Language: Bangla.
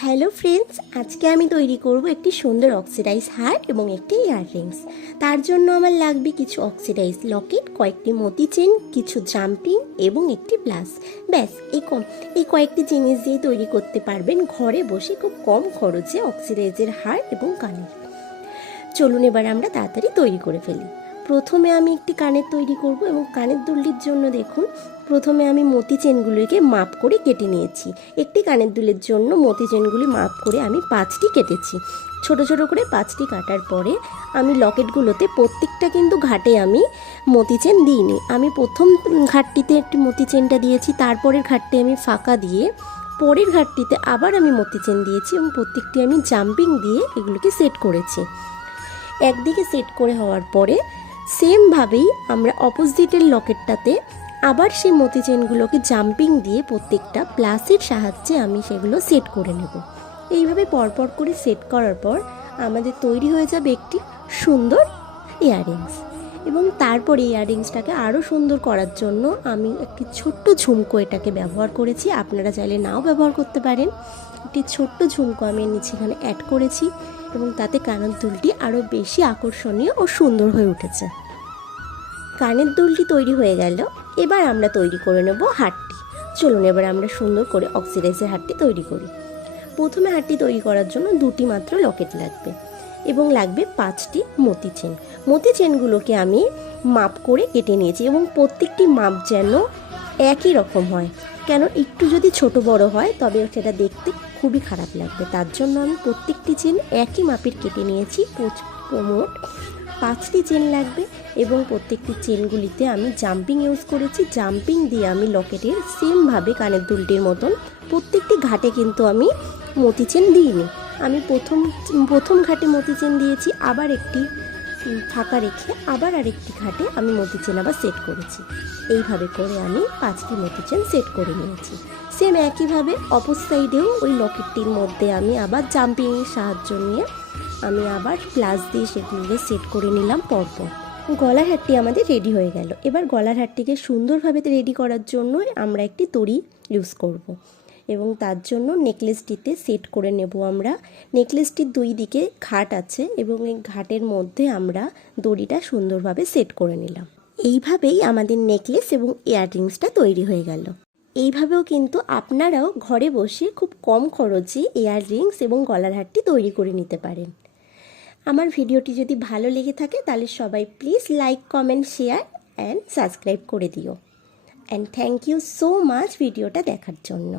হ্যালো ফ্রেন্ডস, আজকে আমি তৈরি করব একটি সুন্দর অক্সিডাইজ হার এবং একটি ইয়াররিংস। তার জন্য আমার লাগবে কিছু অক্সিডাইজ লকেট, কয়েকটি মতি চেন, কিছু জাম্পিং এবং একটি প্লাস। ব্যাস এই কয়েকটি জিনিস দিয়ে তৈরি করতে পারবেন ঘরে বসে খুব কম খরচে অক্সিডাইজের হার এবং কানের। চলুন এবার আমরা তাড়াতাড়ি তৈরি করে ফেলি। প্রথমে আমি একটি কানের তৈরি করব এবং কানের দুলটির জন্য দেখুন, প্রথমে আমি মতি চেনগুলিকে মাপ করে কেটে নিয়েছি। একটি কানের দুলের জন্য মতি চেনগুলি মাপ করে আমি 5টি কেটেছি। ছোট ছোট করে 5টি কাটার পরে আমি লকেটগুলোতে প্রত্যেকটা কিন্তু ঘাটে আমি মতি চেন দিইনি। আমি প্রথম ঘাটটিতে একটি মতি চেনটা দিয়েছি, তারপরের ঘাটটি আমি ফাঁকা দিয়ে পরের ঘাটটিতে আবার আমি মতি চেন দিয়েছি এবং প্রত্যেকটি আমি জাম্পিং দিয়ে এগুলোকে সেট করেছি। একদিকে সেট করে হওয়ার পরে সেমভাবেই আমরা অপোজিটের লকেটটাতে আবার সেই মতি চেনগুলোকে জাম্পিং দিয়ে প্রত্যেকটা প্লাসের সাহায্যে আমি সেগুলো সেট করে নেব। এইভাবে পরপর করে সেট করার পর আমাদের তৈরি হয়ে যাবে একটি সুন্দর ইয়াররিংস। এবং তারপরে ইয়াররিংসটাকে আরও সুন্দর করার জন্য আমি একটি ছোট্ট ঝুমকো এটাকে ব্যবহার করেছি। আপনারা চাইলে নাও ব্যবহার করতে পারেন। একটি ছোট্ট ঝুমকো আমি নিচে এখানে অ্যাড করেছি এবং তাতে কানের দুলটি আরও বেশি আকর্ষণীয় ও সুন্দর হয়ে উঠেছে। কানের দুলটি তৈরি হয়ে গেল, এবার আমরা তৈরি করে নেব হারটি। চলুন এবার আমরা সুন্দর করে অক্সিডাইজের হারটি তৈরি করি। প্রথমে হারটি তৈরি করার জন্য 2টি মাত্র লকেট লাগবে এবং লাগবে 5টি মতি চেন। মতি চেনগুলোকে আমি মাপ করে কেটে নিয়েছি এবং প্রত্যেকটি মাপ যেন একই রকম হয়, কেন একটু যদি ছোট বড় হয় তবে সেটা দেখতে খুবই খারাপ লাগবে। তার জন্য আমি প্রত্যেকটি চেন একই মাপের কেটে নিয়েছি। মোট 5টি চেন লাগবে এবং প্রত্যেকটি চেনগুলিতে আমি জাম্পিং ইউজ করেছি। জাম্পিং দিয়ে আমি লকেটের সেমভাবে কানের দুলটির মতন প্রত্যেকটি ঘাটে কিন্তু আমি মতি চেন দিইনি। আমি প্রথম ঘাটে মতি চেন দিয়েছি, আবার একটি ফাঁকা রেখে আবার আরেকটি ঘাটে আমি মতি চেন আবার সেট করেছি। এইভাবে করে আমি 5টি মতি চেন সেট করে নিয়েছি। সেম একইভাবে অপর সাইডেও ওই লকেটটির মধ্যে আমি আবার জাম্পিংয়ের সাহায্য নিয়ে আমি আবার প্লাস দিয়ে সেগুলোকে সেট করে নিলাম পরপর। গলার হারটি আমাদের রেডি হয়ে গেল। এবার গলার হারটিকে সুন্দরভাবে রেডি করার জন্য আমরা একটি দড়ি ইউজ করব এবং তার জন্য নেকলেসটিতে সেট করে নেব আমরা। নেকলেসটির 2 দিকে ঘাট আছে এবং এই ঘাটের মধ্যে আমরা দড়িটা সুন্দরভাবে সেট করে নিলাম। এইভাবেই আমাদের নেকলেস এবং ইয়াররিংসটা তৈরি হয়ে গেল। এইভাবেও কিন্তু আপনারাও ঘরে বসে খুব কম খরচে ইয়াররিংস এবং গলার হারটি তৈরি করে নিতে পারেন। আমার ভিডিওটি যদি ভালো লেগে থাকে তাহলে সবাই please like, comment, share and subscribe করে দিও। And thank you so much ভিডিওটা দেখার জন্য।